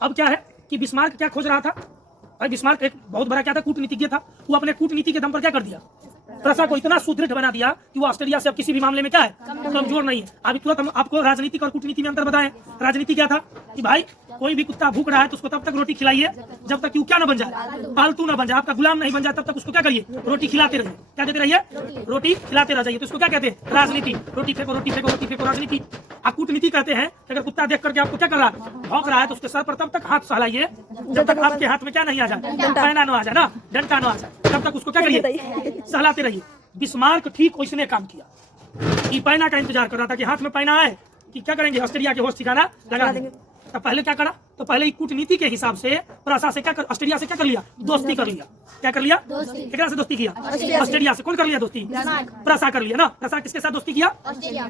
अब क्या है कि बिस्मार्क क्या खोज रहा था भाई, बिस्मार्क एक बहुत बड़ा क्या था, कूटनीतिज्ञ था। वो अपने कूटनीति के दम पर क्या कर दिया, प्रसा को इतना सुदृढ़ बना दिया कि वो ऑस्ट्रेलिया से अब किसी भी मामले में क्या है, कमजोर नहीं है। अभी तुरंत हम आपको राजनीतिक और कूटनीति में अंतर बताएं। राजनीति क्या था कि भाई कोई भी कुत्ता भूख रहा है तो उसको तब तक रोटी खिलाइए जब तक कि वो क्या ना बन जाए, पालतू ना बन जाए, आपका गुलाम नहीं बन जाए, तब तक उसको क्या करिए, रोटी खिलाते रहिए। क्या देते रहिए, रोटी खिलाते रह जाइए। तो इसको क्या कहते हैं, राजनीति। रोटी फेंको, रोटी फेंको, रोटी फेंको, राजनीति। आप कूटनीति कहते हैं कि अगर कुत्ता देख करके आपको क्या कर रहा है, भौंक रहा है, तो उसके सर पर तब तक हाथ सहलाइए जब तक आपके हाथ में क्या नहीं आ जाए, पैना ना आ जाए ना, डंडा ना आ जाए, तब तक उसको क्या करिए, सहलाते रहिए। बिस्मार्क ठीक वैसने काम किया कि पैना का इंतजार कर रहा था कि हाथ में पैना आए कि क्या करेंगे, ऑस्ट्रेलिया के होस्ट ठिकाना लगा देंगे। तो पहले क्या करा, तो पहले कूटनीति के हिसाब से प्रसा से क्या कर, ऑस्ट्रेलिया से क्या कर लिया, दोस्ती कर लिया। क्या कर लिया, केकरा से दोस्ती किया, ऑस्ट्रेलिया से। कौन कर लिया दोस्ती, प्रसा कर लिया ना। प्रसा किसके साथ दोस्ती किया,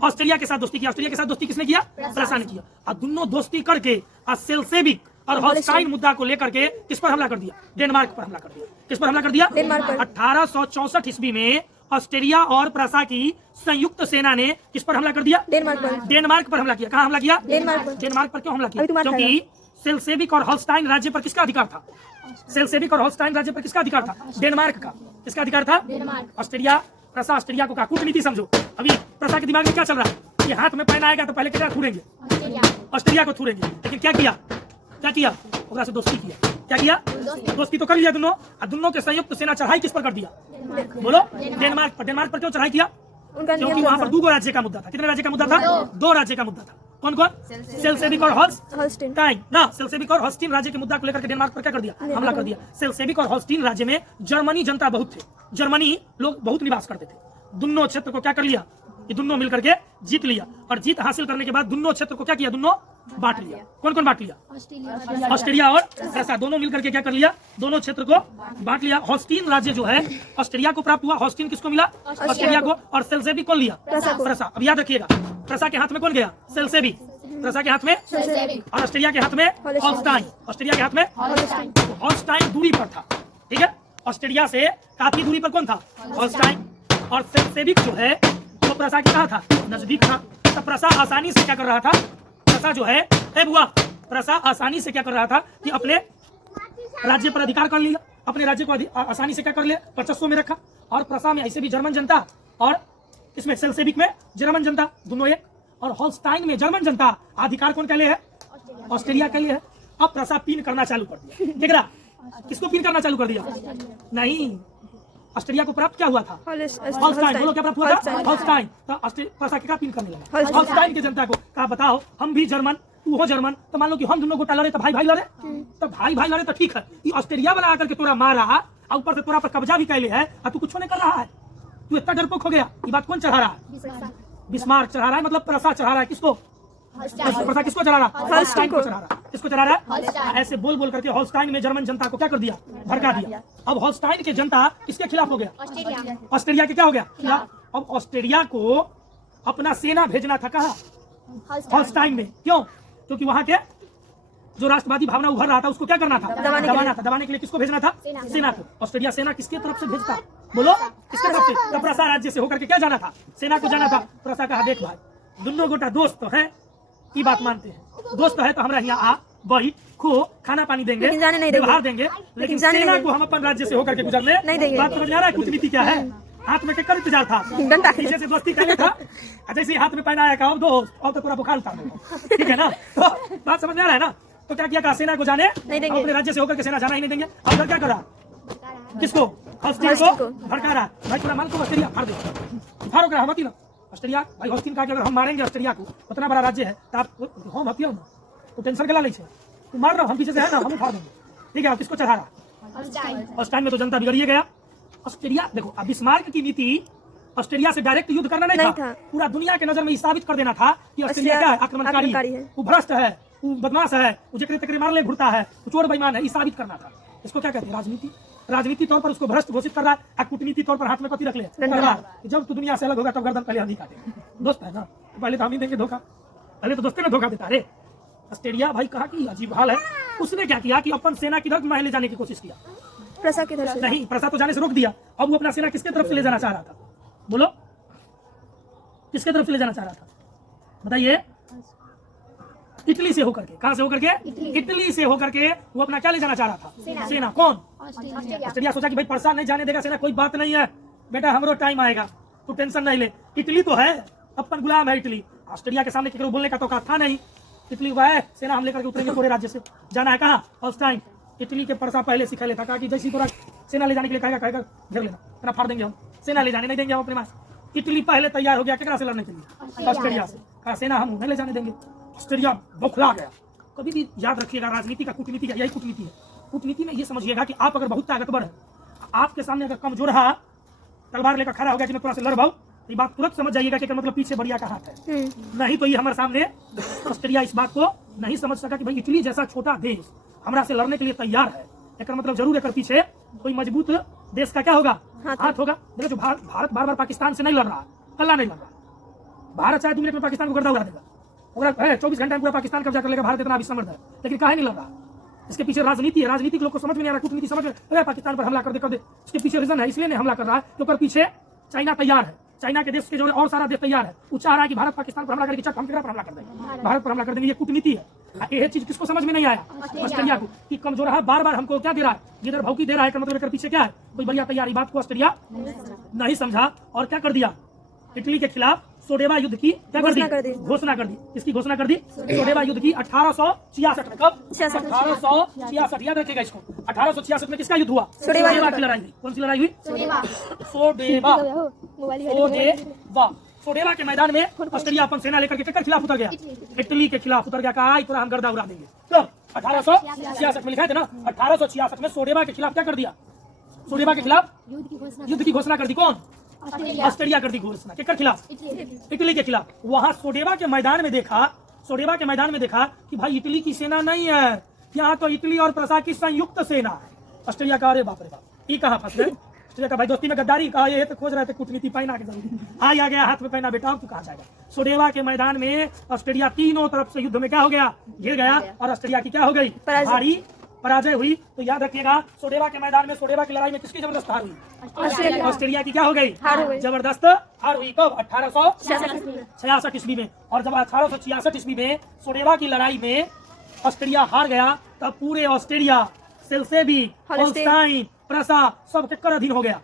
ऑस्ट्रेलिया के साथ दोस्ती किया। ऑस्ट्रेलिया के साथ दोस्ती किसने किया, प्रसा ने किया। और दोनों दोस्ती करके सेल्सेविक और हॉलस्टाइन मुद्दा को लेकर के किस पर हमला कर दिया, डेनमार्क पर हमला कर दिया। किस पर हमला कर दिया, 1864 ईस्वी में ऑस्ट्रेलिया और प्रसा की संयुक्त सेना ने किस पर हमला कर दिया, डेनमार्क पर हमला किया। कहाँ हमला किया, डेनमार्क पर। क्यों हमला किया, क्योंकि सेल्सेविक और हॉलस्टाइन राज्य पर किसका अधिकार था, सेल्सेविक और हॉलस्टाइन राज्य पर किसका अधिकार था, डेनमार्क का। किसका अधिकार था, ऑस्ट्रेलिया। प्रसा ऑस्ट्रेलिया को कहा, कूटनीति समझो। अभी प्रसा के दिमाग में क्या चल रहा है कि हाथ में पैन आएगा तो पहले क्या थूरेंगे, ऑस्ट्रेलिया को थूरेंगे। लेकिन क्या किया, क्या किया, ओकरा से दोस्ती किया। क्या किया, दोस्ती तो कर लिया दोनों। दोनों के संयुक्त सेना चढ़ाई किस पर कर दिया, बोलो, डेनमार्क पर। डेनमार्क पर क्यों चढ़ाई किया, क्योंकि वहां पर 2 राज्य का मुद्दा था। कितने राज्य का मुद्दा था, 2 राज्य का मुद्दा था। कौन कौन, सेल्सेविक और हॉलस्टाइन ना। सेल्सेविक और हॉलस्टीन राज्य के मुद्दा को लेकर के डेनमार्क पर क्या कर दिया, हमला कर दिया। सेल्सेविक और हॉलस्टीन राज्य में जर्मनी जनता बहुत थे, जर्मनी लोग बहुत निवास करते थे। दोनों क्षेत्र को क्या कर लिया, ये दोनों मिलकर के जीत लिया। और जीत हासिल करने के बाद दोनों क्षेत्र को क्या किया, दोनों बांट लिया। कौन कौन बांट लिया, ऑस्ट्रेलिया और प्रसा, दोनों मिलकर के क्या कर लिया, दोनों क्षेत्र को बांट लिया। हॉलस्टीन राज्य जो है ऑस्ट्रेलिया को प्राप्त हुआ, हॉलस्टीन किसको मिला, ऑस्ट्रेलिया को। और सेल्सेविक कौन लिया, प्रसा। अब याद रखिएगा, प्रसा के हाथ में कौन गया, सेल्सेविक। प्रसा के हाथ में और ऑस्ट्रेलिया के हाथ में हॉलस्टाइन। ऑस्ट्रेलिया के हाथ में हॉलस्टाइन दूरी पर था, ठीक है। ऑस्ट्रेलिया से काफी दूरी पर कौन था, हॉलस्टाइन। और सेल्सेविक जो है वो प्रसा के कहा था, नजदीक था। तो प्रसा आसानी से क्या कर रहा था, प्रसा जो है बुआ, प्रसा आसानी से क्या कर रहा था कि अपने राज्य पर अधिकार कर लिया, अपने राज्य को आसानी से क्या कर लिया, वर्चस्व में रखा। और प्रसा में ऐसे भी जर्मन जनता और इसमें सेल्सेविक में जर्मन जनता दोनों एक, और हॉलस्टाइन में जर्मन जनता। अधिकार कौन के लिए है, ऑस्ट्रेलिया के लिए है। अब प्रसा पिन करना चालू कर दिया, देख रहा, किसको पिन करना चालू कर दिया, नहीं, ऑस्ट्रेलिया को प्राप्त क्या हुआ था, हॉलस्टाइन। बोलो क्या प्राप्त हुआ था, हॉलस्टाइन। तो प्रसा क्या पिन करने लगा, हॉलस्टाइन की जनता को कहा, बताओ हम भी जर्मन, तू हो जर्मन, तो मान लो कि हम दोनों गोटा लड़े तो भाई भाई लड़े, तो भाई भाई लड़े तो ठीक है। ये ऑस्ट्रेलिया वाला आकर के तोरा मारा और ऊपर से तोरा पर कब्जा भी कैले है और तू कुछ नहीं कर रहा है, तू इतना डरपोक हो गया। ये बात कौन चढ़ा रहा है, बिस्मार्क चढ़ा रहा है, मतलब प्रसा चढ़ा रहा है। किसको, प्रसा किसको चढ़ा रहा है, हॉलस्टाइन को चढ़ा रहा है। किसको चढ़ा रहा है, ऐसे बोल बोल करके हॉलस्टाइन में जर्मन जनता को क्या कर दिया, भड़का दिया। अब हॉलस्टाइन की जनता किसके खिलाफ हो गया, ऑस्ट्रेलिया के क्या हो गया। अब ऑस्ट्रेलिया को अपना सेना भेजना था कहाँ, हॉलस्टाइन में। क्यों, क्योंकि वहां के जो राष्ट्रवादी भावना उभर रहा था उसको क्या करना था, दबाना था। दबाने के लिए किसको भेजना था, सेना को। ऑस्ट्रेलिया सेना किसके तरफ से भेजता, बोलो, किसके तरफ से, तो प्रसा राज्य से होकर के क्या जाना था, सेना को जाना था। प्रसा कहा, देख भाई दोनों गोटा दोस्त तो है, की बात मानते हैं, दोस्त है तो हमारा यहाँ आ बही खो, खाना पानी देंगे, व्यवहार देंगे, लेकिन सेना को हम अपन राज्य से होकर के गुजरने नहीं देंगे। बात समझ आ रहा है, कूटनीति क्या है। हाथ में क्या इंतजार था, पीछे से दोस्ती करने था, जैसे हाथ में पहना आया दोस्त, और तो पूरा बुखार था, ठीक है ना। तो बात समझ में आ रहा है ना। तो क्या किया, सेना को जाने नहीं देंगे, अपने राज्य से होकर के सेना जाना ही नहीं देंगे। अब क्या करा, किसको, हॉलस्टीन को भड़का रहा, भाई पूरा माल को ऑस्ट्रेलिया फाड़ दे, फाड़ो करा, हमती ना ऑस्ट्रेलिया। भाई हॉलस्टीन का अगर हम मारेंगे ऑस्ट्रेलिया को, उतना बड़ा राज्य है, तो आप हम हथिया तो टेंशन के ला ली, तुम मार रहा हो, हम पीछे से है ना, हम उठा देंगे, ठीक है। किसको चढ़ा रहा, हॉलस्टाइन में तो जनता बिगड़िए गया। ऑस्ट्रेलिया देखो, अब बिस्मार्क की नीति ऑस्ट्रेलिया से डायरेक्ट युद्ध करना नहीं था, पूरा दुनिया के नजर में साबित कर देना था कि ऑस्ट्रेलिया क्या है, आक्रमणकारी है, वो भ्रष्ट है, वो बदमाश है, वो जकरे तकरे मार ले घुरता है, वो चोर बेईमान है, ये साबित करना था। इसको क्या कहते हैं, राजनीति। राजनीति तौर पर उसको भ्रष्ट घोषित कर रहा है, कूटनीति तौर पर हाथ में कथी रख ले, जब तू दुनिया से अलग होगा तब गर्दन पहले हम ही काटे, दोस्त है ना, पहले तो हम ही देंगे धोखा, पहले तो दोस्ती ने धोखा देता रे। ऑस्ट्रेलिया भाई कहा कि अजीब हाल है, उसने क्या किया कि अपन सेना की तरफ ले जाने की कोशिश किया, प्रसा की तरफ नहीं, प्रसा तो जाने से रोक दिया। अब वो अपना सेना किसके तरफ से ले जाना चाह रहा था, बोलो, किसके तरफ से ले जाना चाह रहा था, बताइए, इटली से होकर के, कहां से होकर के? इटली से होकर के वो अपना क्या ले जाना चाह रहा था? सेना। कौन? ऑस्ट्रेलिया सोचा कि भाई परसा नहीं जाने देगा सेना, कोई बात नहीं है बेटा, हमरो टाइम आएगा, तू टेंशन नहीं ले। इटली तो है, अपन गुलाम है इटली, ऑस्ट्रेलिया के सामने केकरो बोलने का तो था नहीं। इटली हुआ है सेना हम लेकर के उतरेंगे पूरे राज्य से। जाना है कहाँ? फर्स्ट टाइम इटली के परसा पहले सिखा लेता, कहा कि जैसी तोरा सेना ले जाने के लिए कहेगा घेर लेना, इतना फाड़ देंगे हम, सेना ले जाने नहीं देंगे हम अपने पास। इटली पहले तैयार हो गया केकरा से लड़ने के लिए? ऑस्ट्रेलिया से। कहा सेना हम नहीं ले जाने देंगे। ऑस्ट्रेलिया बौखला गया। कभी भी याद रखिएगा, राजनीति का कूटनीति का यही कूटनीति है। कूटनीति में ये समझिएगा कि आप अगर बहुत ताकतवर है, आपके सामने अगर कमजोर है, तलवार लेकर खड़ा हो गया कि मैं थोड़ा से लड़ पाऊं, ये बात तुरंत समझ जाइएगा कि मतलब पीछे बढ़िया का हाथ है। नहीं तो ये हमारे सामने ऑस्ट्रेलिया इस बात को नहीं समझ सका कि भाई इटली जैसा छोटा देश हमरा से लड़ने के लिए तैयार है, एक मतलब जरूर एक पीछे कोई मजबूत देश का क्या होगा? हाथ होगा। देखो जो भारत बार बार पाकिस्तान से नहीं लड़ रहा, कल्ला नहीं लड़ रहा। भारत चाहे 2 मिनट में पाकिस्तान को गर्दा उड़ा देगा, अगर 24 घंटे में पूरा पाकिस्तान कब्जा कर लेगा। भारत इतना विसमर्थ है, लेकिन काहे नहीं लड़ रहा? इसके पीछे राजनीति है। राजनीति लोग को समझ में नहीं आ रहा, कूटनीति समझ में अरे पाकिस्तान पर हमला कर दे। इसके पीछे रीजन है, इसलिए नहीं हमला कर रहा है क्योंकि पीछे चाइना तैयार है, चाइना के देश के जो और सारा देश तैयार है। वो चाह रहा है कि भारत पाकिस्तान पर हमला करके चट हम पर हमला कर देंगे, भारत पर हमला कर देंगे। ये कूटनीति है। ये चीज किसको समझ में नहीं आया? ऑस्ट्रेलिया को, कि कमजोर है, बार बार हमको क्या दे रहा है, जिधर भौकी दे रहा है, मतलब पीछे क्या है, कोई बढ़िया तैयारी। बात को ऑस्ट्रेलिया नहीं समझा और क्या कर दिया? इटली के खिलाफ सोडेवा युद्ध की क्या कर दी? घोषणा कर दी। किसकी घोषणा कर दी? सोडेवा युद्ध की 1866 में। कब? 1866। याद रखिएगा इसको। 1866 में किसका युद्ध हुआ? सोडेवा की लड़ाई हुई। कौन सी लड़ाई हुई? सोडेवा। सोडेवा के मैदान में ऑस्ट्रेलिया अपन सेना लेकर के किसके खिलाफ उतर गया? इटली के खिलाफ उतर गया। कहा पूरा हम गर्दा उड़ा देंगे। कब? 1866 में लिखा है ना। 1866 में सोडेवा के खिलाफ क्या कर दिया? सोडेवा के खिलाफ युद्ध की घोषणा कर दी। कौन? ऑस्ट्रेलिया कर दी घोषणा। किसके खिलाफ? इटली के खिलाफ। वहां सोडेवा के मैदान में देखा कि भाई इटली की सेना नहीं है, यहाँ तो इटली और प्रसा की संयुक्त सेना है। ऑस्ट्रेलिया का अरे बाप रे बाप, ये कहाँ फंस गए? ऑस्ट्रेलिया का भाई दोस्ती में गद्दारी। कहा ये तो खोज रहे थे कूटनीति, पहना के जरूरी आ गया हाथ में पहना, बेटा तू कहाँ जाएगा? सोडेवा के मैदान में ऑस्ट्रेलिया तीनों तरफ से युद्ध में क्या हो गया? घिर गया और ऑस्ट्रेलिया की क्या हो गई? भारी पराजय हुई। तो याद रखिएगा सोडेवा के मैदान में, सोडेवा की लड़ाई में किसकी जबरदस्त हार हुई? ऑस्ट्रेलिया की क्या हो गई? जबरदस्त हार हुई। कब? 1866 ईस्वी में। और जब 1866 ईस्वी में सोडेवा की लड़ाई में ऑस्ट्रेलिया हार गया, तब पूरे ऑस्ट्रेलिया सेल्सेविक, होल्स्टाइन, प्रसा सब के अधीन हो गया,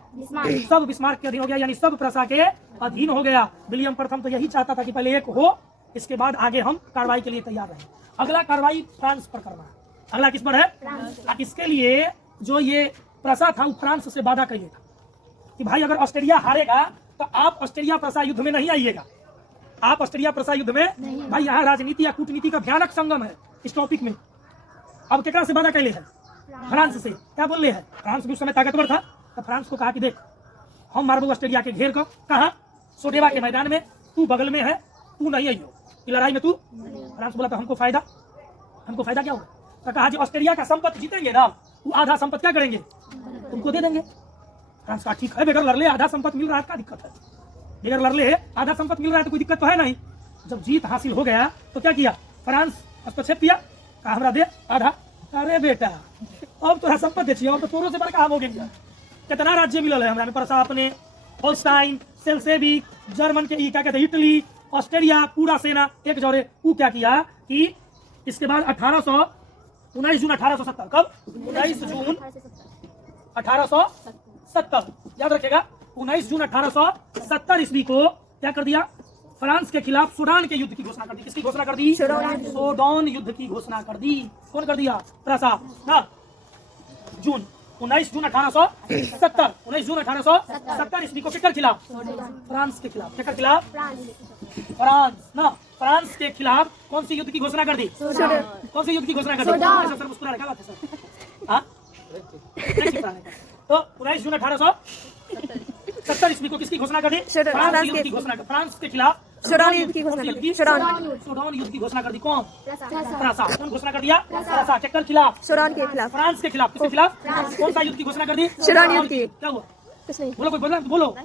सब बिस्मार्क के अधीन हो गया, यानी सब प्रसा के अधीन हो गया। विलियम प्रथम तो यही चाहता था कि पहले एक हो, इसके बाद आगे हम कार्रवाई के लिए तैयार रहे। अगला कार्रवाई फ्रांस पर करना है। अगला किस पर है? इसके लिए जो ये प्रसा था वो फ्रांस से वादा कर था कि भाई अगर ऑस्ट्रेलिया हारेगा तो आप ऑस्ट्रेलिया प्रसा युद्ध में नहीं आइएगा। आप ऑस्ट्रेलिया प्रसा युद्ध में, भाई यहाँ राजनीति या कूटनीति का भयानक संगम है इस टॉपिक में। अब केकरा से वादा कैले है? फ्रांस से। क्या बोल रहे हैं? फ्रांस भी उस समय ताकतवर था, तो फ्रांस को कहा कि देख हम मारबो ऑस्ट्रेलिया के घेर को। कहा? सोडेवा के मैदान में। तू बगल में है, तू नहीं आइयो लड़ाई में तू। फ्रांस बोला तो हमको फायदा क्या होगा? तो कहा जी ऑस्ट्रेलिया का संपत्ति जीतेंगे ना, वो आधा संपत्ति क्या करेंगे? तुमको दे देंगे। फ्रांस का ठीक है, बेगर लड़ ले, आधा संपत्ति मिल रहा है, क्या दिक्कत है? बेगर लड़ ले, आधा संपत्ति मिल रहा है तो कोई दिक्कत तो है नहीं। जब जीत हासिल हो गया तो क्या किया? फ्रांस हस्तक्षेप किया, कहा हमरा दे आधा। अरे बेटा अब तोरा संपत्ति देखिए, अब तो तोरो से बड़का हो गया। कितना राज्य मिलल है हमरा में? परसा अपने, होल्स्टाइन, सेल्सेविक, जर्मन के क्या कहते हैं, इटली, ऑस्ट्रेलिया, पूरा सेना एक जोड़े। वो क्या किया कि इसके बाद 19 जून 1870। कब? 19 जून 1870। याद रखिएगा 19 जून 1870 ईस्वी को क्या कर दिया? फ्रांस के खिलाफ सूडान के युद्ध की घोषणा कर दी। किसकी घोषणा कर दी? सूडान युद्ध की घोषणा कर दी। कौन कर दिया? प्रसा ना। 19 जून 1870। 19 जून 1870 ईस्वी को किसके खिलाफ? फ्रांस के खिलाफ। किसके खिलाफ? फ्रांस ना। फ्रांस के खिलाफ कौन सी युद्ध की घोषणा कर दी? कौन सी युद्ध की घोषणा कर दी? सर मुस्कुरा रहा, क्या बात है सर? हाँ तो 19 जून 1870 ईस्वी को किसकी घोषणा कर दी? फ्रांस युद्ध की घोषणा। फ्रांस के खिलाफ सूडान युद्ध की घोषणा कर दी। सूडान युद्ध की घोषणा कर दी। कौन? प्रसा। कौन घोषणा कर दिया? प्रसा। किसके खिलाफ? सूडान के खिलाफ। फ्रांस के खिलाफ। किसके खिलाफ? कौन सा युद्ध की घोषणा कर दी? सूडान युद्ध की। क्या हुआ? बोलो, कोई बोला? बोलो।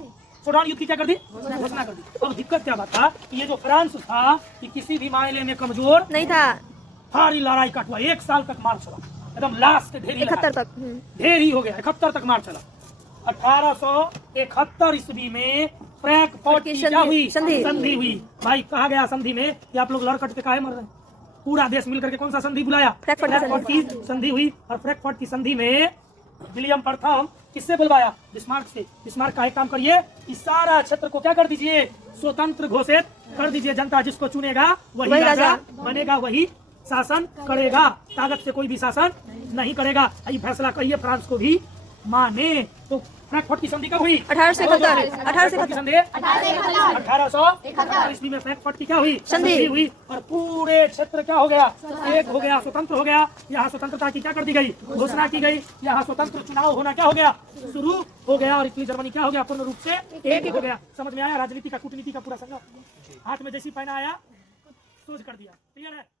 सूडान युद्ध की क्या कर दी? घोषणा कर दी। अब दिक्कत क्या बात था कि ये जो फ्रांस था कि किसी भी मामले में कमजोर नहीं था। सारी लड़ाई कटवा, 1 साल तक मार चला, एकदम लास्ट ढेरी 71 तक ढेर ही हो गया। 71 तक मार चला। 1871 ईस्वी में फ्रैंकफर्ट की क्या हुई? संधि हुई। भाई कहा गया संधि में कि आप लोग लड़ कट के काहे मर रहे हैं? पूरा देश मिलकर के कौन सा संधि बुलाया? फ्रैंकफर्ट की संधि हुई। और फ्रैंकफर्ट की संधि में विलियम प्रथम किससे बुलवाया? बिस्मार्क से। बिस्मार्क का एक काम करिए, इस सारा क्षेत्र को क्या कर दीजिए? स्वतंत्र घोषित कर दीजिए। जनता जिसको चुनेगा वही राजा बनेगा, वही शासन करेगा, ताकत से कोई भी शासन नहीं करेगा। ये फैसला कहिए फ्रांस को भी माने। तो फ्रैंकफर्ट की संधि कब हुई? 1871 ईस्वी में फ्रैंकफर्ट की क्या हुई? संधि हुई। और पूरे क्षेत्र क्या हो गया? एक हो गया, स्वतंत्र हो गया। यहाँ स्वतंत्रता की क्या कर दी गई? घोषणा की गई। यहाँ स्वतंत्र चुनाव होना क्या हो गया? शुरू हो गया। और इटली जर्मनी क्या हो गया? पूर्ण रूप से एक हो गया। समझ में आया? राजनीति का, कूटनीति का पूरा संगम हाथ में जैसी पहना आया सोच कर दिया। क्लियर है?